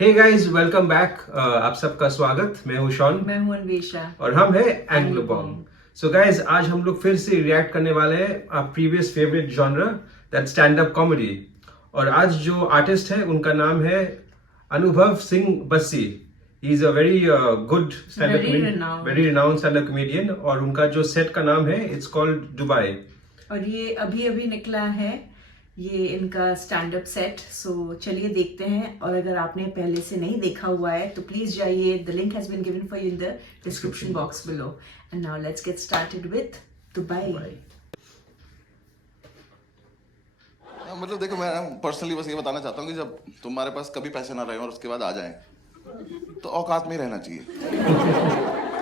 Hey guys, welcome back. आप सबका स्वागत। मैं हूं शॉन। मैं हूँ अन्वेषा और हम है एंग्लो बॉम्ब। सो गाइस, आज हम लोग फिर से रिएक्ट करने वाले हैं previous favourite genre, that stand up comedy. और आज जो आर्टिस्ट है उनका नाम है अनुभव Singh Bassi. He is a very good stand up very renowned stand up comedian. और उनका जो सेट का नाम है इट्स कॉल्ड दुबई। और ये अभी अभी निकला है ये इनका स्टैंड अप सेट। सो चलिए देखते हैं। और अगर आपने पहले से नहीं देखा हुआ है तो प्लीज जाइए, the link has been given for you in the description box below. And now let's get started with Dubai. मतलब देखो, मैं पर्सनली बस ये बताना चाहता हूँ कि जब तुम्हारे पास कभी पैसे ना रहे और उसके बाद आ जाएं तो औकात में ही रहना चाहिए।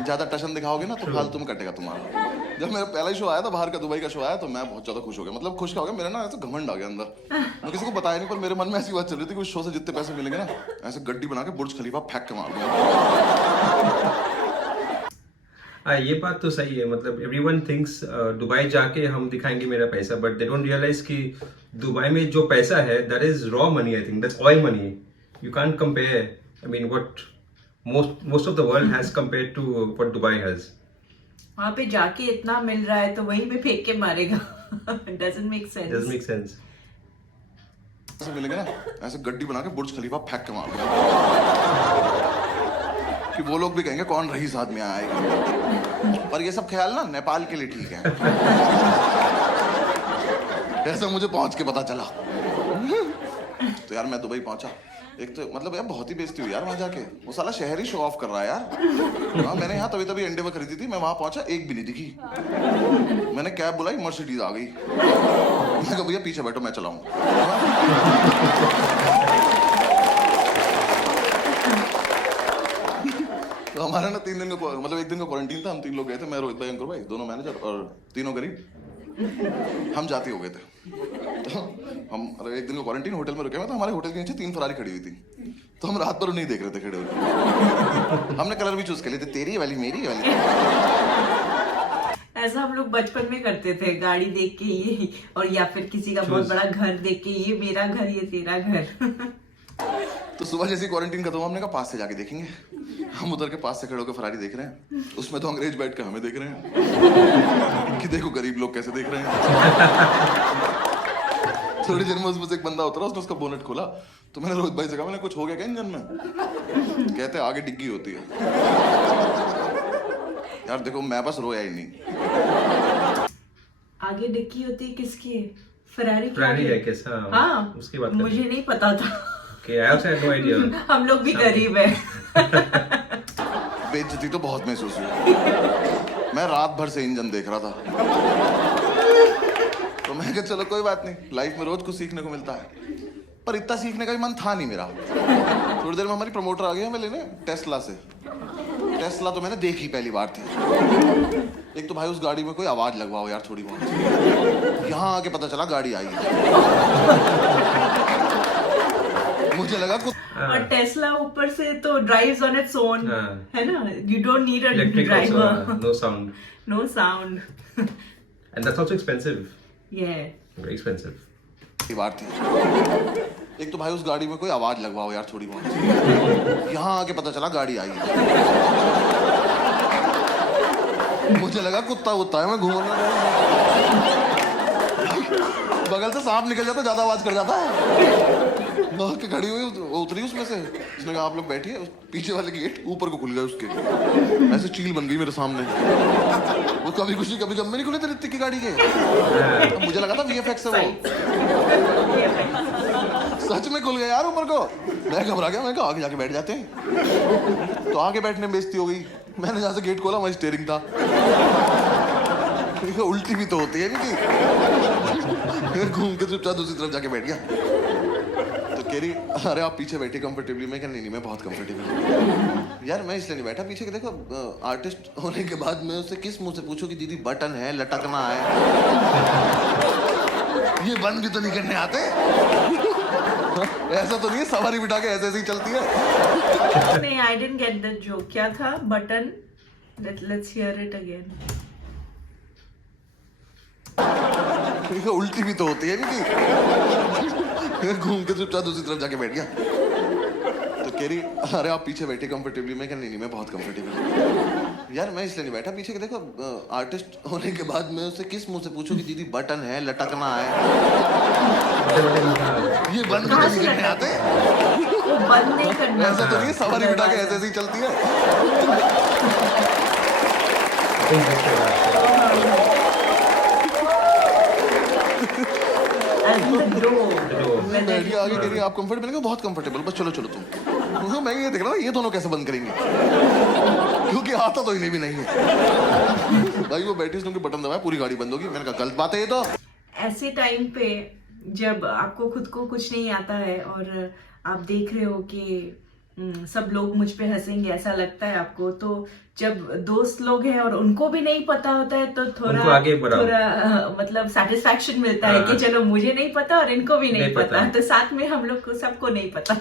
ज्यादा टशन दिखाओगे ना तो फालतू में कटेगा तुम्हारा। जब मेरा पहला ही शो आया था, बाहर का दुबई का शो आया, तो मैं बहुत ज्यादा खुश हो गया। मतलब खुश क्या हो गया, मेरा ना ऐसे घमंड आ गया अंदर। मैं किसी को बताया नहीं, पर मेरे मन में ऐसी बात चल रही थी कि उस शो से जितने पैसे मिलेंगे ना, ऐसे गड्डी बना के बुर्ज खलीफा फेंक के मार दूंगा। हाँ, ये बात तो सही है। मतलब एवरीवन थिंक्स दुबई जाके हम दिखाएंगे मेरा पैसा, बट दे डोंट रियलाइज कि दुबई में जो पैसा है that is raw money. I think that's oil money. You can't compare. I mean what most of the world has compared to what Dubai has. वहां पे जाके इतना मिल रहा है तो वहीं पे फेंक के मारेगा। Doesn't make sense. Doesn't make sense. ऐसे मिलेंगे ना, ऐसे गड्डी बना के बुर्ज खलीफा फेंक के मार दूंगा कि वो लोग भी कहेंगे कौन रईस आदमी आएगा। पर ये सब ख्याल ना नेपाल के लिए ठीक है। ऐसा मुझे पहुंच के पता चला। तो यार मैं दुबई पहुंचा, एक तो मतलब यार बहुत ही बेइज्जती हुई यार वहां जाके। वो साला शहर ही शो ऑफ कर रहा है यार। हाँ, मैंने यहाँ तभी एंडेवर खरीदी थी। मैं वहां पहुंचा, एक भी नहीं दिखी। मैंने कैब बुलाई, मर्सिडीज आ गई। मैं कहा भैया पीछे बैठो, मैं चलाऊं। तो हमारा ना 3 दिन का मतलब 1 दिन का क्वारंटीन था। हम 3 लोग गए थे, मैं, रोहित भाई, अंकुर भाई, दोनों मैनेजर और तीनों गरीब। हम जाती हो गए थे। तो हम 1 दिन का क्वारंटीन होटल में रुके हुए, तो हमारे होटल के नीचे 3 फरारी खड़ी हुई थी। तो हम रात भर नहीं देख रहे थे खड़े हुए। हमने कलर भी चूज कर लिए थे, तेरी वाली मेरी वाली। ऐसा हम लोग बचपन में करते थे, गाड़ी देख के ये, और या फिर किसी का बहुत बड़ा घर देख के ये मेरा घर ये तेरा घर। तो सुबह जैसे क्वारंटीन खत्म, हमने कहा पास से जाके देखेंगे। हम उधर के पास से खड़े होकर फरारी देख रहे हैं। उसमें तो अंग्रेज बैठ के हमें देख रहे हैं कि देखो गरीब लोग कैसे देख रहे हैं। थोड़ी देर में उसमें से एक बंदा उतरा, उसने उसका बोनेट खोला। तो मैंने रोहित भाई से कहा, मैंने कुछ हो गया क्या इंजन में? कहते आगे डिग्गी होती है। यार देखो, मैं बस रोया ही नहीं। आगे डिक्की होती है किसकी? फरारी की फरारी आगे? है कैसा? हाँ, उसकी बात मुझे नहीं पता था। Okay, I also had no idea. हम लोग भी गरीब है। बेइज्जती तो बहुत महसूस हुई। मैं रात भर से इंजन देख रहा था। तो मैं कहा चलो कोई बात नहीं, लाइफ में रोज कुछ सीखने को मिलता है। पर इतना सीखने का भी मन था नहीं मेरा। थोड़ी देर में हमारी प्रमोटर आ गई हमें लेने टेस्ला से। टेस्ला तो मैंने देखी पहली बार थी। एक तो भाई उस गाड़ी में कोई आवाज लगवाओ यार थोड़ी बहुत। यहाँ आके पता चला गाड़ी आई है। मुझे लगा कुछ। और टेस्ला ऊपर से तो ड्राइव्स ऑन इट्स ओन, है ना? You don't need a driver. No sound. No sound. And that's also expensive. Yeah. Very expensive. बात थी। एक तो भाई उस गाड़ी में कोई आवाज लगवाओ यार थोड़ी बहुत। यहाँ आके पता चला गाड़ी आई है। मुझे लगा कुत्ता कुत्ता है, मैं घूम रहा। बगल से सांप निकल जाता, ज्यादा आवाज कर जाता है। भाग के खड़ी हुई, वो उतरी उसमें से। उसने कहा आप लोग बैठिए। पीछे वाले गेट ऊपर को खुल गए उसके। ऐसे चील बन गई मेरे सामने। वो कभी खुशी कभी गम में नहीं खुले थे ऋतिक की गाड़ी के। मुझे लगा था VFX है वो। सच में खुल गया यार ऊपर को। मैं घबरा गया, मैं कहा आगे जाके बैठ जाते हैं। तो आगे बैठने में बेइज्जती हो गई। मैंने जहाँ से गेट खोला वहीं स्टीयरिंग था। उल्टी भी तो होती है नहीं। घूम के चुपचाप दूसरी तरफ जाके बैठ गया। तो कह रही अरे आप पीछे बैठे कंफर्टेबली। मैं कह नहीं मैं बहुत कंफर्टेबल। यार मैं इसलिए नहीं बैठा पीछे कि देखो आर्टिस्ट होने के बाद मैं उससे किस मुंह से पूछूं कि दीदी बटन है, लटकना है, ये बंद भी तो नहीं करने आते। ऐसा तो नहीं है सवारी बिठा के ऐसे ही चलती है। नहीं, I didn't get that joke. क्या था button? Let's hear it again. उल्टी भी तो होती है नहीं। घूम के चुपचाप दूसरी तरफ जाके बैठ गया। तो कह रही अरे आप पीछे बैठे कंफर्टेबली। मैं कह नहीं मैं बहुत कंफर्टेबल यार, मैं इसलिए नहीं बैठा पीछे के। देखो आर्टिस्ट होने के बाद मैं उससे किस मुंह से पूछूं कि दीदी बटन है, लटकना है, ये बंद कहाँ करके से नहीं आते। वो बंद नहीं करना। ऐसा तो नहीं सवारी बिठा के ऐसे ऐसे ही चलती है। मैं बैठ गया आगे, कह रही आप कंफर्टेबल है? बहुत कंफर्टेबल, बस चलो चलो तुम। मैं ये देख रहा था ये दोनों कैसे बंद करेंगे, क्योंकि आता तो इन्हें भी नहीं है। भाई वो बैठी उसने बटन दबाया, पूरी गाड़ी बंद होगी। मैंने कहा गलत बात है ये तो। ऐसे टाइम पे जब आपको खुद को कुछ नहीं आता है और आप देख रहे हो कि सब लोग मुझ पे हंसेंगे, ऐसा लगता है आपको, तो जब दोस्त लोग हैं और उनको भी नहीं पता होता है तो उनको आगे बढ़ाओ। थोड़ा मतलब सेटिस्फैक्शन मिलता है कि चलो मुझे नहीं पता और इनको भी नहीं पता, तो साथ में हम लोग को सबको नहीं पता।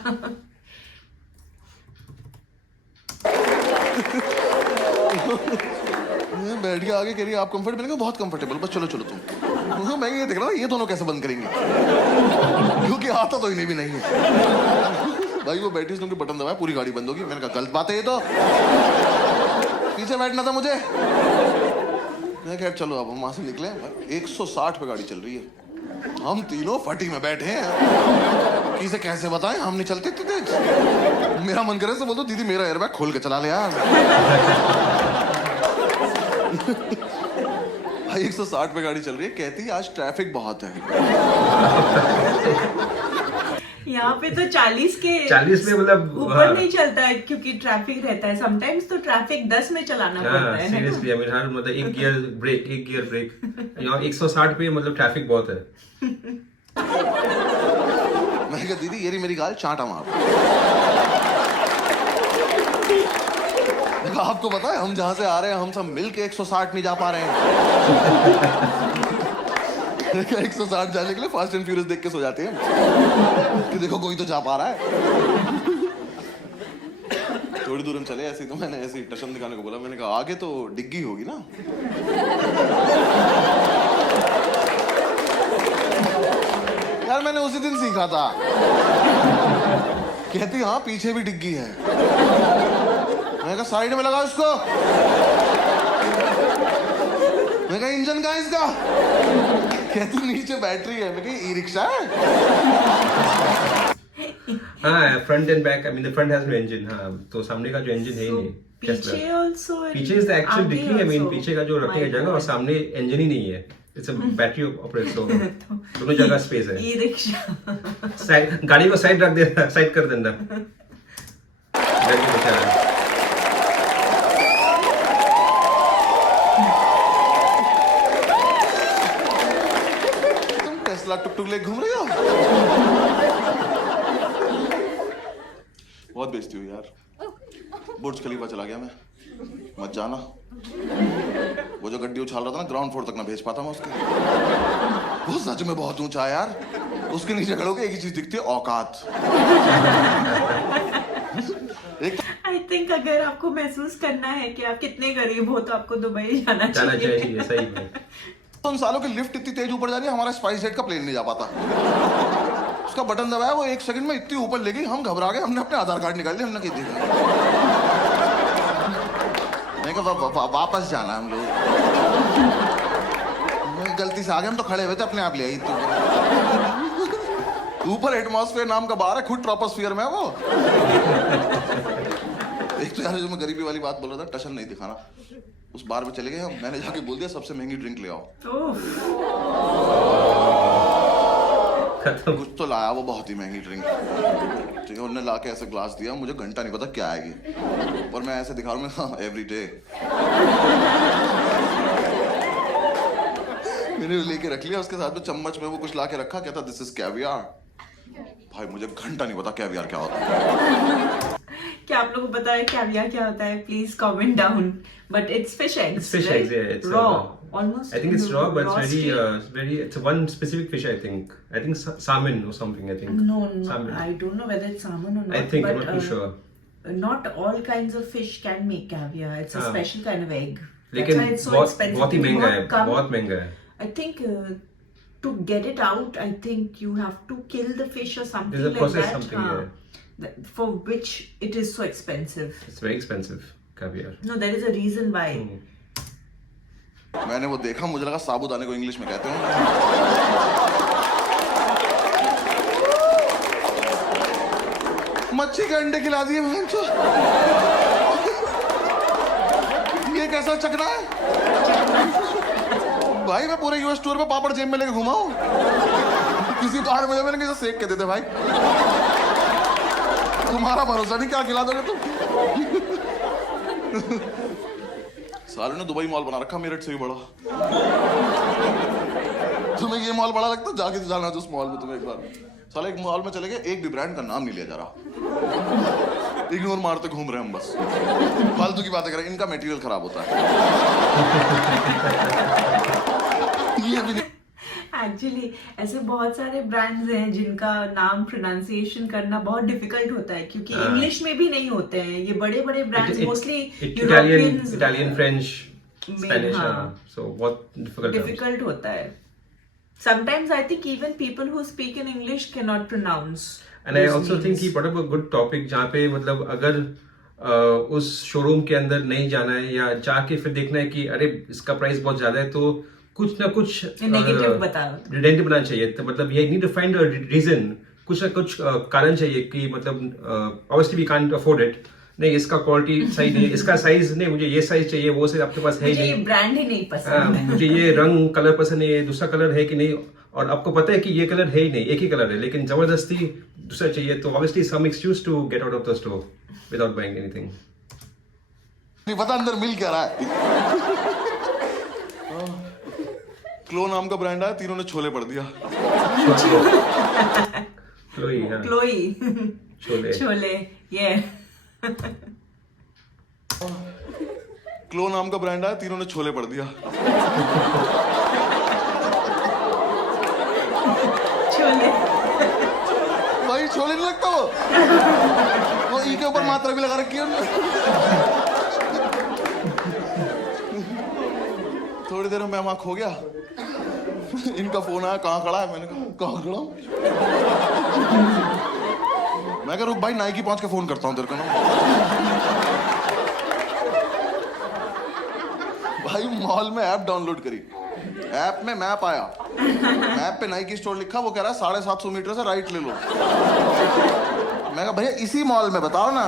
मैं बैठ गया आगे, कह रही आप कंफर्टेबल है? बहुत कंफर्टेबल, बस चलो चलो तुम। मैं ये देख रहा था ये दोनों कैसे बंद करेंगे, क्योंकि आता तो इन्हें भी नहीं है। भाई वो बैठी उसने बटन दबाया, पूरी गाड़ी बंद होगी। मैंने कहा गलत बात है ये तो, पीछे बैठना था मुझे। मैं कह चलो अब हम वहां से निकले। 160 पे गाड़ी चल रही है, हम तीनों फटी में बैठे हैं। किसे कैसे बताएं, हम नहीं चलते इतने तेज। मेरा मन करे तो बोल दो दीदी मेरा एयरबैग खोल के चला ले यार। भाई 160 पे गाड़ी चल रही है, कहती आज ट्रैफिक बहुत है। यहाँ पे तो 40 में मतलब ऊपर नहीं चलता है क्योंकि ट्रैफिक रहता है। समटाइम्स तो ट्रैफिक 10 में चलाना पड़ता है। सीरियसली आई मीन हर मतलब एक गियर ब्रेक यहाँ 160 पे मतलब ट्रैफिक बहुत है। मैंने कहा दीदी ये रही मेरी गाल, चांटा मार। आपको पता है हम जहां से आ रहे हैं हम सब मिलके 160 नहीं जा पा रहे हैं। 160 जाने के लिए फास्ट एंड फ्यूरियस देख के सो जाते हैं कि देखो कोई तो जा पा रहा है। थोड़ी दूर हम चले ऐसे, तो मैंने ऐसे टशन दिखाने को बोला। मैंने कहा आगे तो डिग्गी होगी ना। यार मैंने उसी दिन सीखा था। कहती हाँ पीछे भी डिग्गी है। मैंने कहा साइड में लगाओ इसको। मैंने कहा इंजन कहाँ है इसका? कहती नीचे बैटरी है। मैं कहा ई रिक्शा है। हाँ front and back, I mean the front has no engine. हाँ तो सामने का जो इंजन है ही नहीं। पीछे also पीछे इज द एक्चुअल डिग्गी, आई मीन पीछे का जो रखने की जगह, और सामने इंजन ही नहीं है। इट्स अ बैटरी ऑपरेट, तो दोनों जगह स्पेस है। ई रिक्शा साइड गाड़ी को साइड रख देना, साइड कर देना। बेचारा टुक ले घूम रहे हो। बहुत बेइज्जती हुई यार। बुर्ज खलीफा चला गया मैं, मत जाना। वो जो गड्डी उछाल रहा था ना, ग्राउंड फ्लोर तक ना भेज पाता मैं उसके। वो सच में बहुत ऊंचा है यार। उसके नीचे खड़े होके एक ही चीज दिखती है, औकात। आई थिंक अगर आपको महसूस करना है कि आप कितने गरीब हो तो आपको दुबई जाना चाहिए। सही में। उन सालों की लिफ्ट इतनी तेज ऊपर जा रही है, हमारा स्पाइस जेट का प्लेन नहीं जा पाता। उसका बटन दबाया, वो 1 सेकंड में इतनी ऊपर ले गई, हम घबरा गए। हमने अपने आधार कार्ड निकाल लिए, हमने कहा देखा। मैं कहा वापस जाना है हम लोग। गलती से आ गए हम, तो खड़े हुए थे अपने आप ले आई। ऊपर एटमॉस्फेयर नाम का बार है, खुद ट्रोपोस्फियर में है वो। एक तो यार जो मैं गरीबी वाली बात बोल रहा था, टशन नहीं दिखाना। उस बार में चले गए हम, मैंने जाके बोल दिया सबसे महंगी ड्रिंक ले आओ। कुछ तो लाया वो बहुत ही महंगी ड्रिंक। ठीक है, उन्होंने ला के ऐसे ग्लास दिया, मुझे घंटा नहीं पता क्या आएगी, और मैं ऐसे दिखा रहा हूँ, हाँ एवरी डे। मैंने लेके रख लिया, उसके साथ में चम्मच में वो कुछ ला के रखा, कहता दिस इज कैवियर। भाई मुझे घंटा नहीं पता कैवियर क्या होता है। क्या आप लोगों को पता है कैवियर क्या होता है? Please comment down. But it's fish eggs, It's fish eggs, yeah. It's raw, almost. I think it's raw, but it's steam. very. It's one specific fish, I think. I think salmon or something. I think. No, Salmon. I don't know whether it's salmon or not. I think but, I'm not too sure. Not all kinds of fish can make caviar. It's a special kind of egg. That's लेकिन why it's so बहुत expensive. बहुत ही महंगा है, कम- बहुत महंगा है। I think to get it out, I think you have to kill the fish or something There's a like process, that. something, हाँ. yeah. for which it is so expensive. It's very expensive caviar. No, there is a reason why. मैंने वो देखा, मुझे लगा साबूदाने को English में कहते हैं। मच्छी के अंडे खिला दिए भैंचो। ये कैसा चकना है भाई? मैं पूरे यूएस टूर पे पापड़ जेब में लेके घुमा हूं। किसी पहाड़ में मैंने किसी सेक के देते भाई। तुम्हारा भरोसा नहीं, क्या खिला दोगे तुम? सालों ने दुबई मॉल बना रखा मेरठ से भी बड़ा। तुम्हें ये मॉल बड़ा लगता है? जाके तो जाना उस मॉल में तुम्हें एक बार। साला एक मॉल में चले गए, एक भी ब्रांड का नाम नहीं लिया जा रहा। इग्नोर मारते घूम रहे हम बस, फालतू की बातें कर रहे हैं। इनका मटेरियल खराब होता है। ये भी नहीं। एक्चुअली ऐसे बहुत सारे ब्रांड्स हैं जिनका नाम प्रोनाउंसिएशन करना बहुत डिफिकल्ट होता है, क्योंकि इंग्लिश में भी नहीं होते हैं ये बड़े बड़े brands, mostly Italian, French, Spanish, so बहुत डिफिकल्ट होता है। Sometimes I think even people who speak in English cannot pronounce. And I also think he brought up a good topic जहाँ पे मतलब अगर उस शोरूम के अंदर नहीं जाना है या जाके फिर देखना है कि अरे इसका प्राइस बहुत ज्यादा है, तो कुछ ना कुछ नेगेटिव बताओ, रिडेंट बनाना चाहिए। तो मतलब ये need to find a reason, कुछ ना कुछ कारण चाहिए कि मतलब obviously we can't afford it, नहीं इसका क्वालिटी सही नहीं है, इसका साइज नहीं, मुझे ये साइज चाहिए, वो साइज आपके पास है ही नहीं, ब्रांड ही नहीं पसंद, मुझे ये रंग कलर पसंद नहीं है, दूसरा कलर है कि नहीं, और आपको पता है कि ये कलर है ही नहीं, एक ही कलर है, लेकिन जबरदस्ती दूसरा चाहिए, तो obviously some excuse to get out of the store without buying anything. नहीं पता अंदर मिल क्या रहा है। क्लो नाम का ब्रांड आया, तीनों ने छोले पढ़ दिया। क्लोई, हाँ। क्लोई, छोले, ये क्लो नाम का ब्रांड आया, तीनों ने छोले पढ़ दिया। छोले, भाई छोले नहीं लगता वो ई के ऊपर मात्रा भी लगा रखी है उन्होंने। थोड़ी देर में मैं वहां खो गया, इनका फोन आया, कहाँ खड़ा है? मैंने कहा कहाँ खड़ा हूं? मैं कह रुक भाई, नाइकी पहुंच के फोन करता हूं तेरे को ना। भाई मॉल में ऐप डाउनलोड करी, ऐप में मैप आया, मैप पे नाइकी स्टोर लिखा, वो कह रहा है 750 मीटर से राइट ले लो। मैं कहा भैया इसी मॉल में बताओ ना।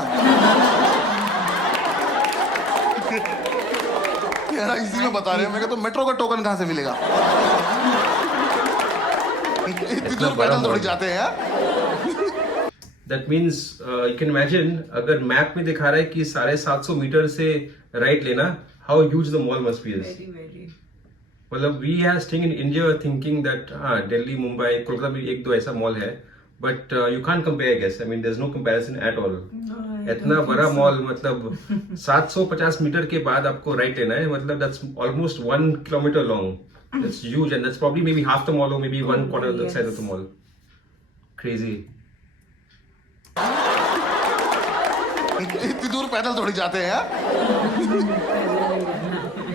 कह रहा इसी में बता रहे हैं। मैं कहा तो मेट्रो का टोकन कहाँ से मिलेगा? इतनी दूर पैदल थोड़ी जाते हैं यार। That means you can imagine अगर मैप में दिखा रहा है कि 750 मीटर से राइट लेना, how huge the mall must be is. very very मतलब we are staying in India thinking that हाँ दिल्ली, मुंबई, कोलकाता में एक दो ऐसा मॉल है, but you can't compare, I guess. I mean there's no comparison at all. इतना बड़ा मॉल, मतलब 750 मीटर के बाद आपको राइट लेना है, मतलब that's almost 1 kilometer long. That's huge, and that's probably maybe half the mall or maybe 1/4 of the size of the mall. Crazy. इतनी दूर पैदल थोड़ी जाते हैं यार।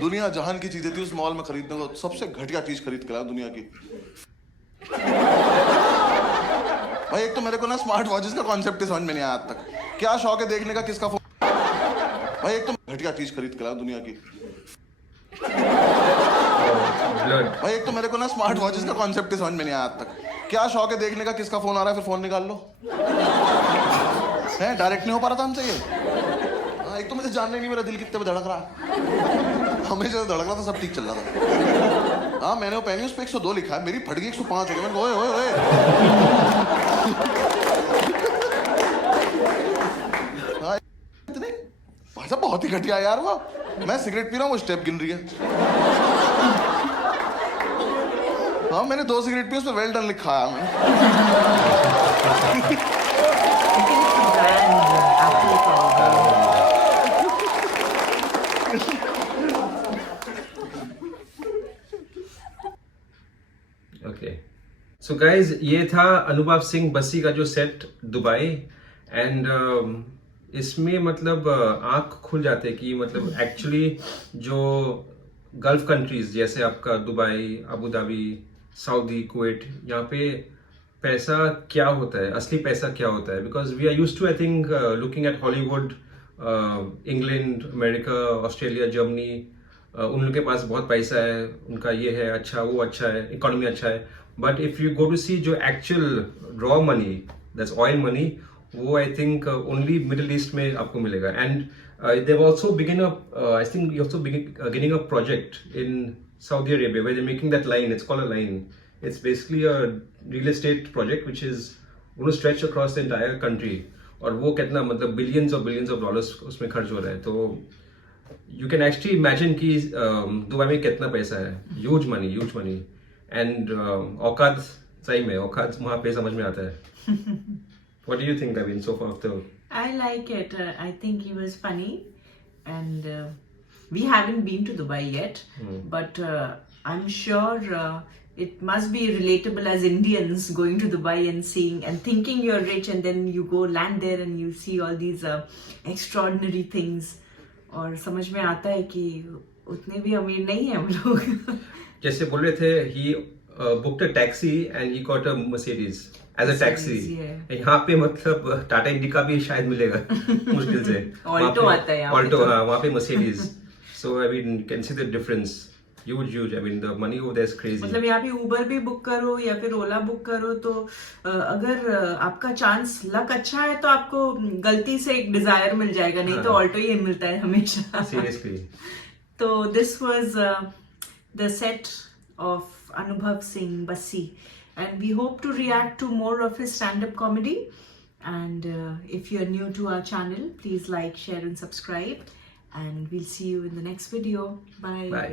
दुनिया जहान की चीजें थी उस मॉल में खरीदने को, सबसे घटिया चीज खरीद कर आया दुनिया की। भाई एक तो मेरे को ना स्मार्ट वॉचेस का कॉन्सेप्ट ही समझ में नहीं आया आज तक। क्या शौक है देखने का किसका फोन? भाई एक तो घटिया चीज खरीद कर आया दुनिया की। भाई एक तो मेरे को ना स्मार्ट वॉचेस का कॉन्सेप्ट ही समझ में नहीं आया आज तक। क्या शौक है देखने का किसका फोन आ रहा है, फिर फोन निकाल लो। है डायरेक्ट नहीं हो पा रहा था हमसे ये। हाँ, एक तो मुझे जानना ही नहीं मेरा दिल कितने पे धड़क रहा है। हमेशा धड़क रहा था, सब ठीक चल रहा था। हाँ मैंने वो पहनी, उस पे 102 लिखा है, मेरी फट गई 105 हो गई। मैंने ओए ओए ओए हाँ, इतने भाई साहब बहुत ही घटिया यार वो। मैं सिगरेट पी रहा हूँ, वो स्टेप गिन रही है। हाँ मैंने 2 सिगरेट पी, उस पर वेल डन लिखा है। ओके सो गाइज, ये था अनुभव सिंह बस्सी का जो सेट दुबई, एंड इसमें मतलब आंख खुल जाते कि मतलब एक्चुअली जो गल्फ कंट्रीज जैसे आपका Dubai, Abu Dhabi, Saudi, Kuwait, यहाँ पे पैसा क्या होता है, असली पैसा क्या होता है, because we are used to I think looking at Hollywood, England, America, Australia, Germany, उन लोग के पास बहुत पैसा है, उनका ये है अच्छा, वो अच्छा है, इकोनॉमी अच्छा है, but if you go to see जो actual raw money, that's oil money, वो I think only Middle East में आपको मिलेगा. And they have also I think you also beginning a project in Saudi Arabia where they're making that line. It's called a line. It's basically a real estate project which is going to stretch across the entire country. और वो कितना मतलब billions of dollars उसमें खर्च हो रहा है. तो you can actually imagine कि दुबई में कितना पैसा है. Huge money. And औकात सही में औकात वहाँ पे समझ में आता है. What do you think, I mean, so far of the... I like it. I think he was funny, and we haven't been to Dubai yet, but I'm sure it must be relatable as Indians going to Dubai and seeing and thinking you're rich, and then you go land there and you see all these extraordinary things. और समझ में आता है कि उतने भी अमीर नहीं है हम लोग. जैसे बोल रहे थे, he booked a taxi and he got a Mercedes as a taxi. यहाँ पे मतलब टाटा इंडिका भी शायद मिलेगा मुश्किल से. ऑल्टो आता है यहाँ पे. ऑल्टो, हाँ, वहाँ पे Mercedes. So I mean, you can see the difference. Huge. I mean, the money over there is crazy. मतलब यहाँ पे उबर भी बुक करो या फिर ओला बुक करो तो अगर आपका चांस लक अच्छा है तो आपको गलती से एक डिजायर मिल जाएगा, नहीं तो ऑल्टो ही मिलता है हमेशा. Seriously. तो this was the set of Anubhav Singh Bassi, and we hope to react to more of his stand-up comedy. And if you're new to our channel, please like, share and subscribe, and we'll see you in the next video. Bye. Bye.